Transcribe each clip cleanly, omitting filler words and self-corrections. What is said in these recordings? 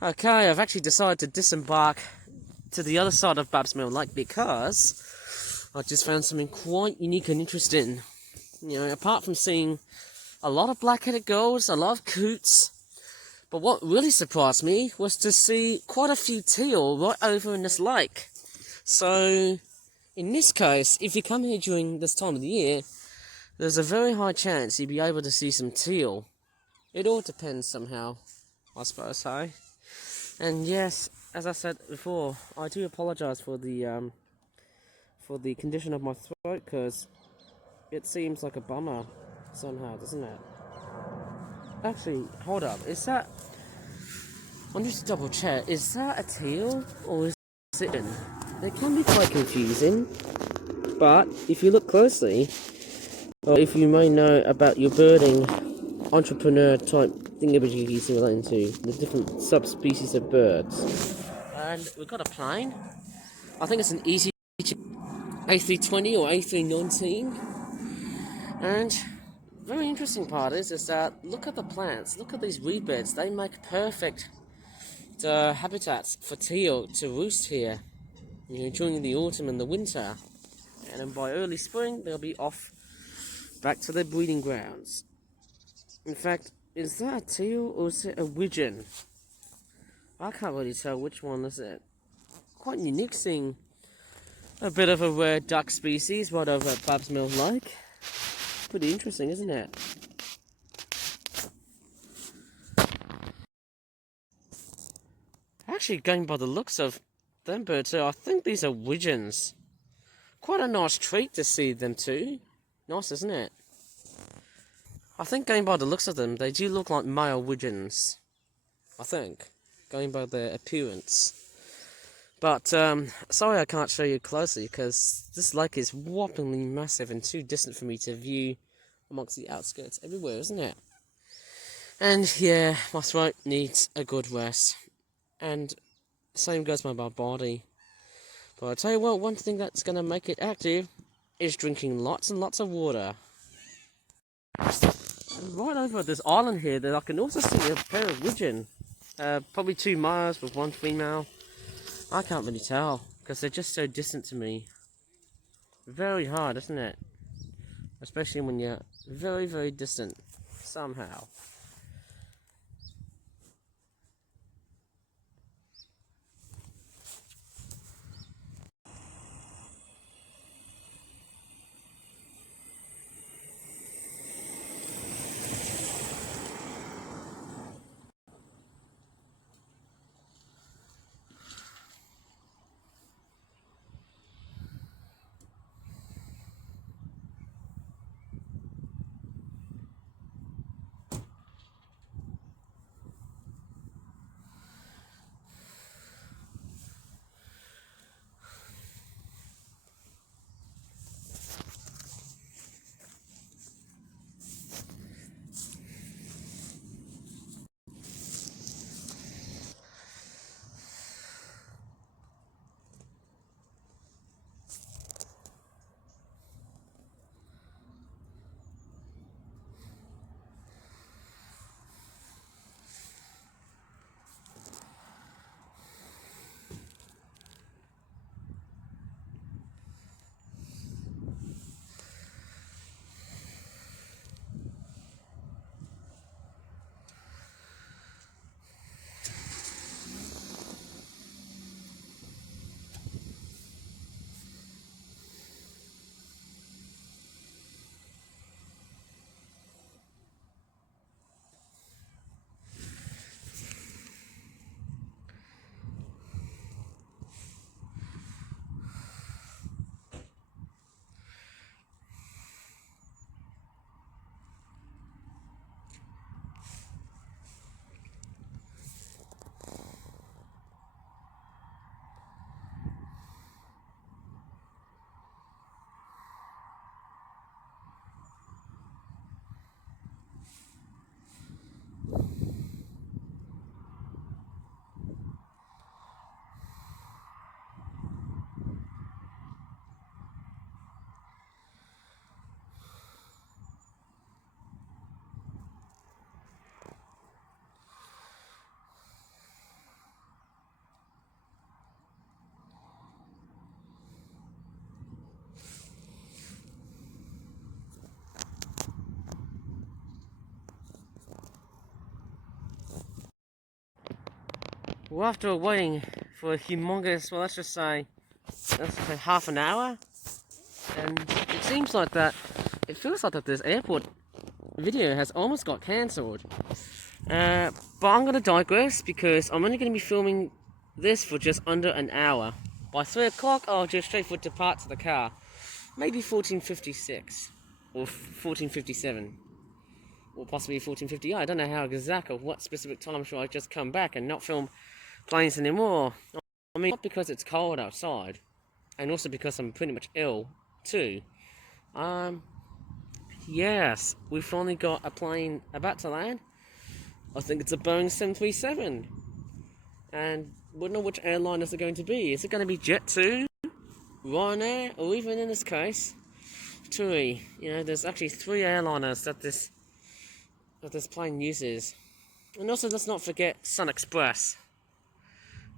Okay, I've actually decided to disembark to the other side of Babs Mill Lake because I just found something quite unique and interesting. You know, apart from seeing a lot of black-headed gulls, a lot of coots, but what really surprised me was to see quite a few teal right over in this lake. So, in this case, if you come here during this time of the year, there's a very high chance you'll be able to see some teal. It all depends somehow, I suppose, hey? And yes, as I said before, I do apologise for the condition of my throat, because it seems like a bummer somehow, doesn't it? Actually, hold up, is that... I'm just double check, is that a teal or is it in? It can be quite confusing, but if you look closely, or if you may know about your birding entrepreneur type thingamajiggies relating to the different subspecies of birds. And we've got a plane. I think it's an easy A320 or A319. And very interesting part is that look at the plants, look at these reed beds. They make perfect habitats for teal to roost here, you know, during the autumn and the winter. And then by early spring, they'll be off back to their breeding grounds. In fact, is that a teal or is it a widgeon? I can't really tell which one is it. Quite unique seeing a bit of a rare duck species right over at Babs Mill Lake. Pretty interesting, isn't it? Actually, going by the looks of them birds, I think these are widgeons. Quite a nice treat to see them too. Nice, isn't it? I think going by the looks of them, they do look like male widgeons. I think, going by their appearance. But, sorry I can't show you closely, because this lake is whoppingly massive and too distant for me to view amongst the outskirts everywhere, isn't it? And yeah, my throat needs a good rest. And same goes with my body. But I tell you what, one thing that's going to make it active is drinking lots and lots of water. And right over this island here, that I can also see a pair of widgeon. Probably 2 males with 1 female. I can't really tell, because they're just so distant to me. Very hard, isn't it? Especially when you're very, very distant, somehow. Well, after waiting for a humongous, well, let's just say half an hour, and it seems like that, it feels like that this airport video has almost got cancelled. But I'm going to digress because I'm only going to be filming this for just under an hour. By 3 o'clock, I'll just straightforward depart to the car. Maybe 14:56 or 14:57 or possibly 14:50. I don't know how exact or what specific time should I just come back and not film planes anymore. I mean, not because it's cold outside, and also because I'm pretty much ill too. Yes, we finally got a plane about to land. I think it's a Boeing 737. And we don't know which airline is it going to be. Is it going to be Jet2, Ryanair, or even in this case, TUI? You know, there's actually 3 airliners that this plane uses. And also, let's not forget Sun Express.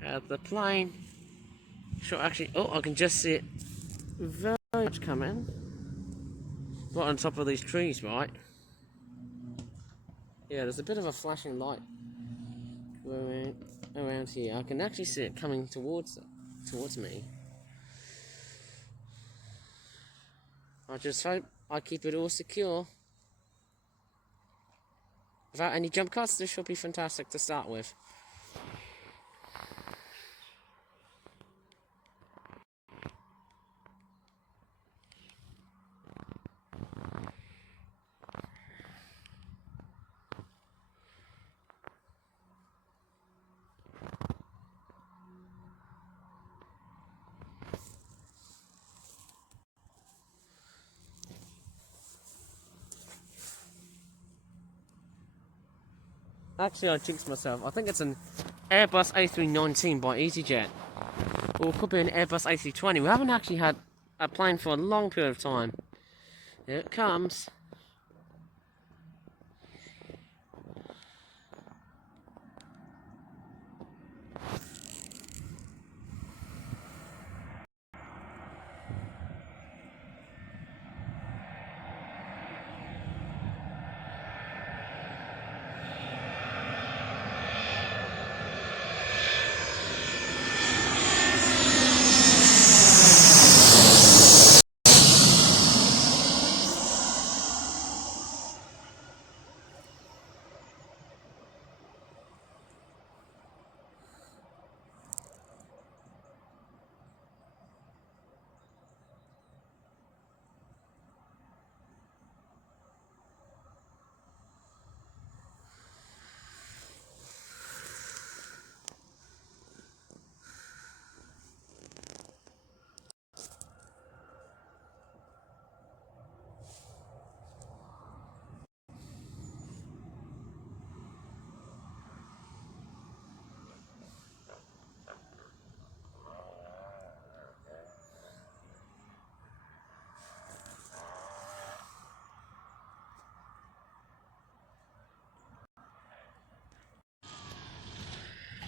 The plane should actually... Oh, I can just see it very much coming. Right on top of these trees, right? Yeah, there's a bit of a flashing light around here. I can actually see it coming towards me. I just hope I keep it all secure. Without any jump cuts, this should be fantastic to start with. Actually, I jinxed myself. I think it's an Airbus A319 by EasyJet. Or it could be an Airbus A320. We haven't actually had a plane for a long period of time. Here it comes.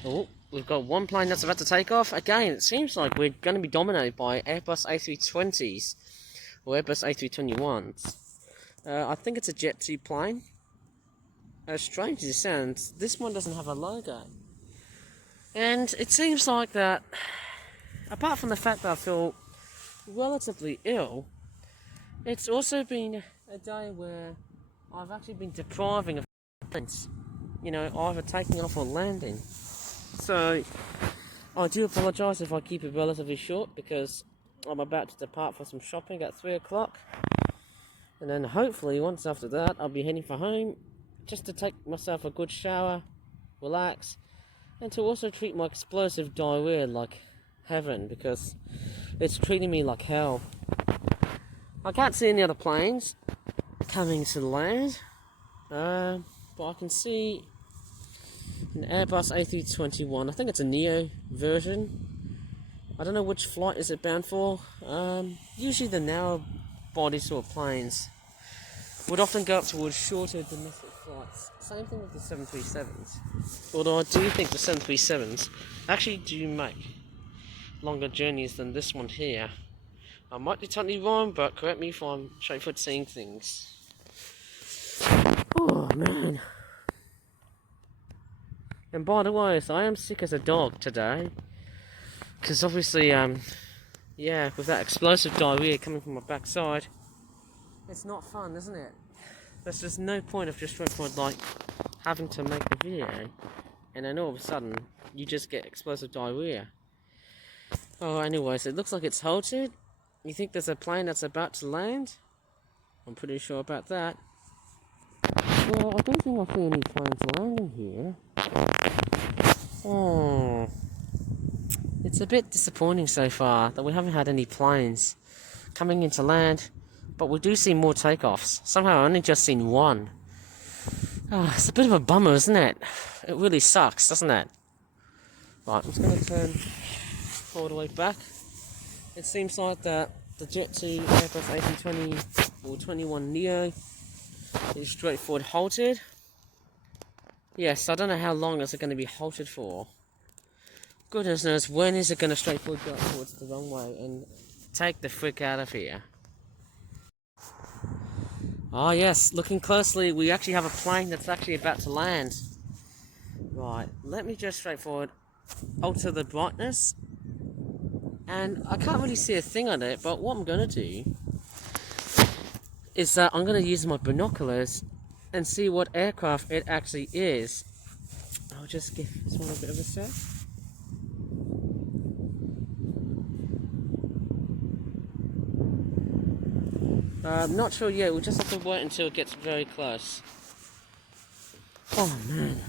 Oh, we've got one plane that's about to take off. Again, it seems like we're going to be dominated by Airbus A320s or Airbus A321s. I think it's a Jet2 plane. As strange as it sounds, this one doesn't have a logo. And it seems like that, apart from the fact that I feel relatively ill, it's also been a day where I've actually been depriving of planes. You know, either taking off or landing. So, I do apologise if I keep it relatively short because I'm about to depart for some shopping at 3 o'clock. And then hopefully, once after that, I'll be heading for home just to take myself a good shower, relax, and to also treat my explosive diarrhea like heaven because it's treating me like hell. I can't see any other planes coming to land, but I can see an Airbus A321. I think it's a Neo version. I don't know which flight is it bound for. Usually the narrow body sort of planes would often go up towards shorter domestic flights. Same thing with the 737s. Although I do think the 737s actually do make longer journeys than this one here. I might be totally wrong, but correct me if I'm straightforward seeing things. Oh man. And by the way, so I am sick as a dog today. Because obviously, yeah, with that explosive diarrhea coming from my backside, it's not fun, isn't it? There's just no point of just straightforward, like, having to make a video, and then all of a sudden, you just get explosive diarrhea. Oh, anyways, it looks like it's halted. You think there's a plane that's about to land? I'm pretty sure about that. Well, I don't think I see any planes landing here. Oh, it's a bit disappointing so far that we haven't had any planes coming into land, but we do see more takeoffs. Somehow I only just seen one. Oh, it's a bit of a bummer, isn't it? It really sucks, doesn't it? Right, I'm just going to turn all the way back. It seems like the Jet2 Airbus A320 or 21neo is straightforward halted. Yes, I don't know how long is it going to be halted for. Goodness knows when is it going to straightforward go towards the runway and take the frick out of here. Ah yes, looking closely, we actually have a plane that's actually about to land. Right, let me just straightforward alter the brightness. And I can't really see a thing on it, but what I'm going to do is that I'm going to use my binoculars and see what aircraft it actually is. I'll just give this one a bit of a set. I'm not sure yet, we'll just have to wait until it gets very close. Oh man.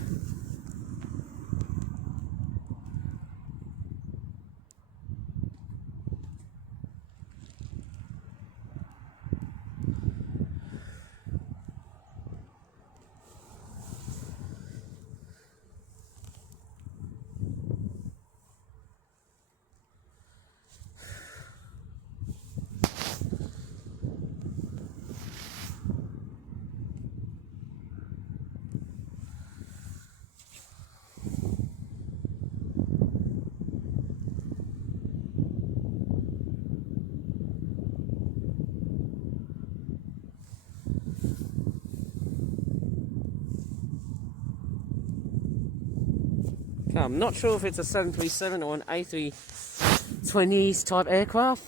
I'm not sure if it's a 737 or an A320 type aircraft.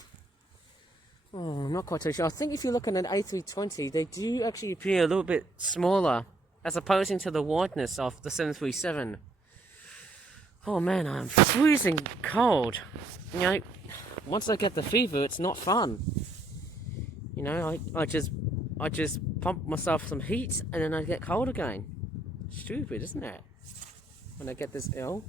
Oh, I'm not quite too sure. I think if you look at an A320, they do actually appear a little bit smaller as opposed to the wideness of the 737. Oh man, I'm freezing cold. You know, once I get the fever, it's not fun. You know, I just pump myself some heat and then I get cold again. Stupid, isn't it? When I get this ill.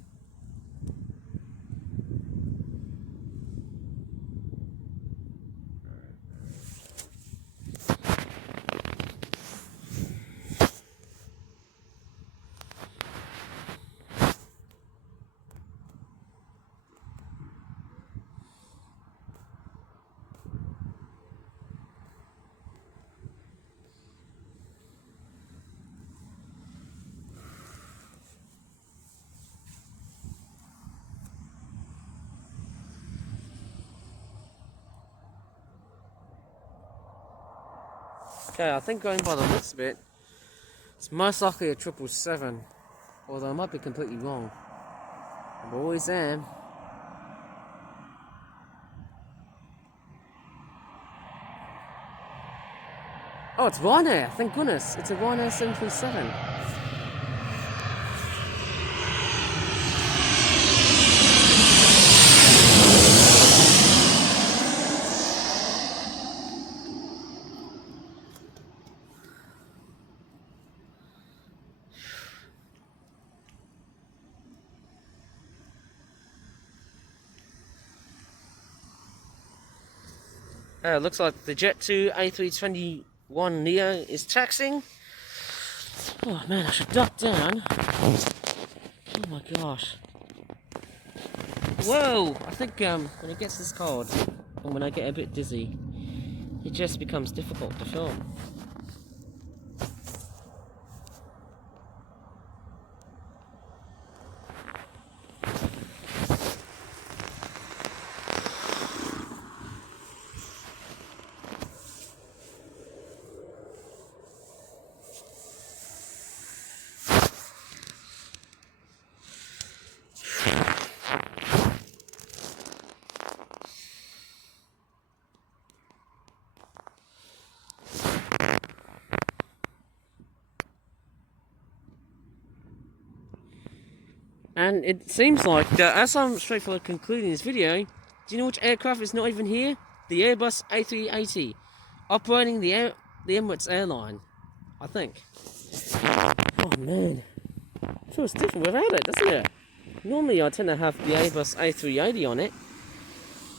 Okay, I think going by the looks of it, it's most likely a 777, although I might be completely wrong. I always am. Oh, it's Ryanair, thank goodness. It's a Ryanair 737. It looks like the Jet2 A321neo is taxiing. Oh man, I should duck down. Oh my gosh. Whoa! I think when it gets this cold, and when I get a bit dizzy, it just becomes difficult to film. And it seems like that as I'm straightforward concluding this video, do you know which aircraft is not even here? The Airbus A380, operating the Emirates airline, I think. Oh man, it feels different without it, doesn't it? Normally I tend to have the Airbus A380 on it,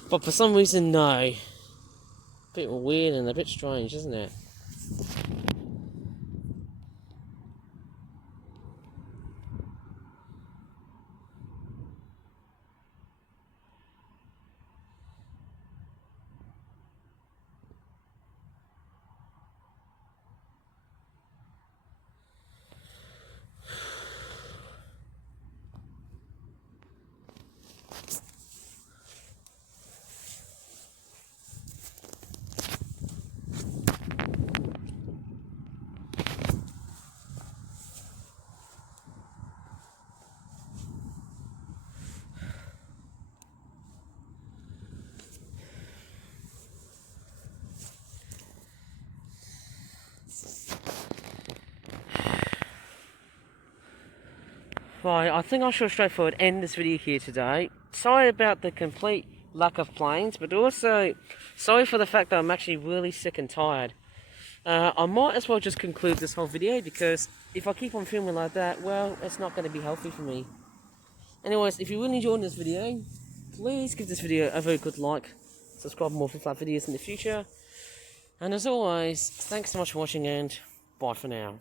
but for some reason no. A bit weird and a bit strange, isn't it? Right, I think I should straightforward end this video here today. Sorry about the complete lack of planes, but also sorry for the fact that I'm actually really sick and tired. I might as well just conclude this whole video because if I keep on filming like that, well, it's not going to be healthy for me. Anyways, if you really enjoyed this video, please give this video a very good like, subscribe for more flat videos in the future, and as always, thanks so much for watching and bye for now.